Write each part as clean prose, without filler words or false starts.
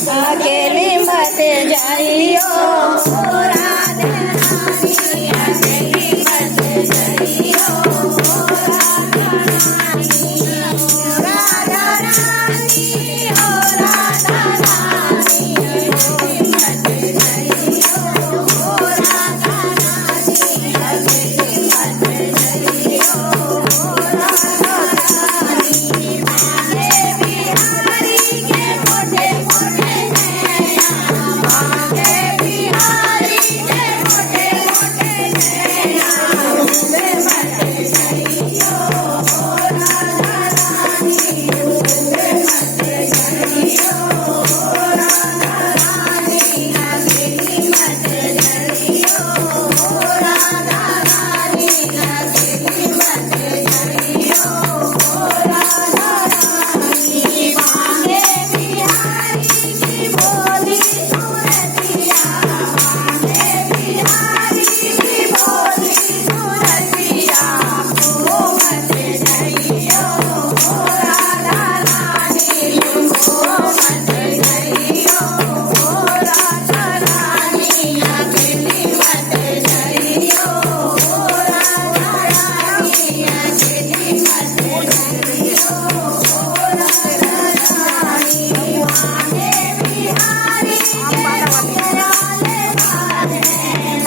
अकेली मत जाइयो राधे रानी, अकेली मत जाइयो राधा रानी, राधा रानी ओ राधा रानी, अकेली मत जाइयो राधा रानी, अकेली मत जाइयो राधा रानी। मांगे बिहारी के मोटे मोटे नैया, मांगे बिहारी के मोटे मोटे नैया, उसे मत जाइयो राधा रानी, उसे मत जाइयो राधा रानी, अकेली मत जाइयो राधा रानी, अकेली मत जाइयो राधा रानी। मांगे बिहारी की बोली सूरतिया, मांगे बिहारी की बोली सूरतिया, वो मत जाइयो राधा रानी, वो मत जाइयो राधा रानी, अकेली मत जाइयो राधा रानी, अकेली मत जाइयो राधा रानी। मांगे बिहारी के मुखराले वाले,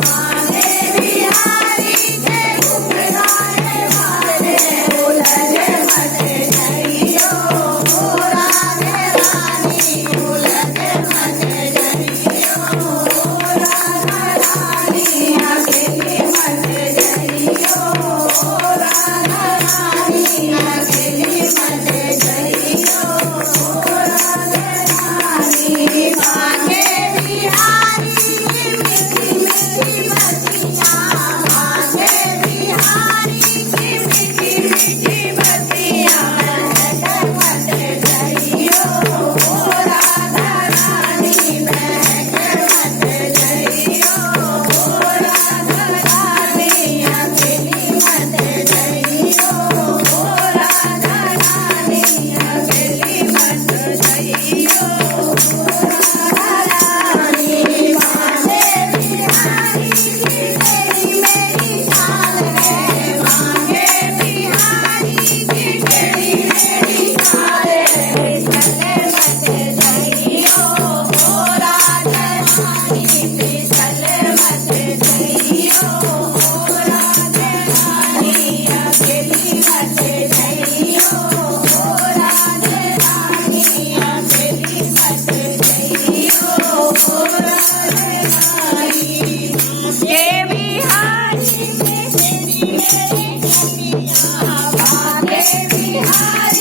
मांगे बिहारी के मुखराले वाले, उलझे मत जाइयो राधे रानी, उलझे मत जाइयो राधा रानी, अकेली मत जाइयो राधा रानी, अकेली मत जाइयो राधा रानी। मांगे बिहारी की मीठी मीठी बतिया, मांगे बिहारी की मीठी मीठी बतिया, बहक मत जाइयो राधा रानी, बहक मत जाइयो राधा रानी, अकेली मत जाइयो राधा रानी, अकेली मत जाइयो राधा रानी। मांगे बिहारी की मेरी मेरी चाल है, मांगे बिहारी की मेरी मेरी चाल है, फिसले मत जाइयो राधा रानी, फिसले मत जाइयो राधा रानी, अकेली मत जाइयो राधा रानी, अकेली मत जाइयो राधा रानी। ये बिहारी में मेरी मेरी कन्या, भागे बिहारी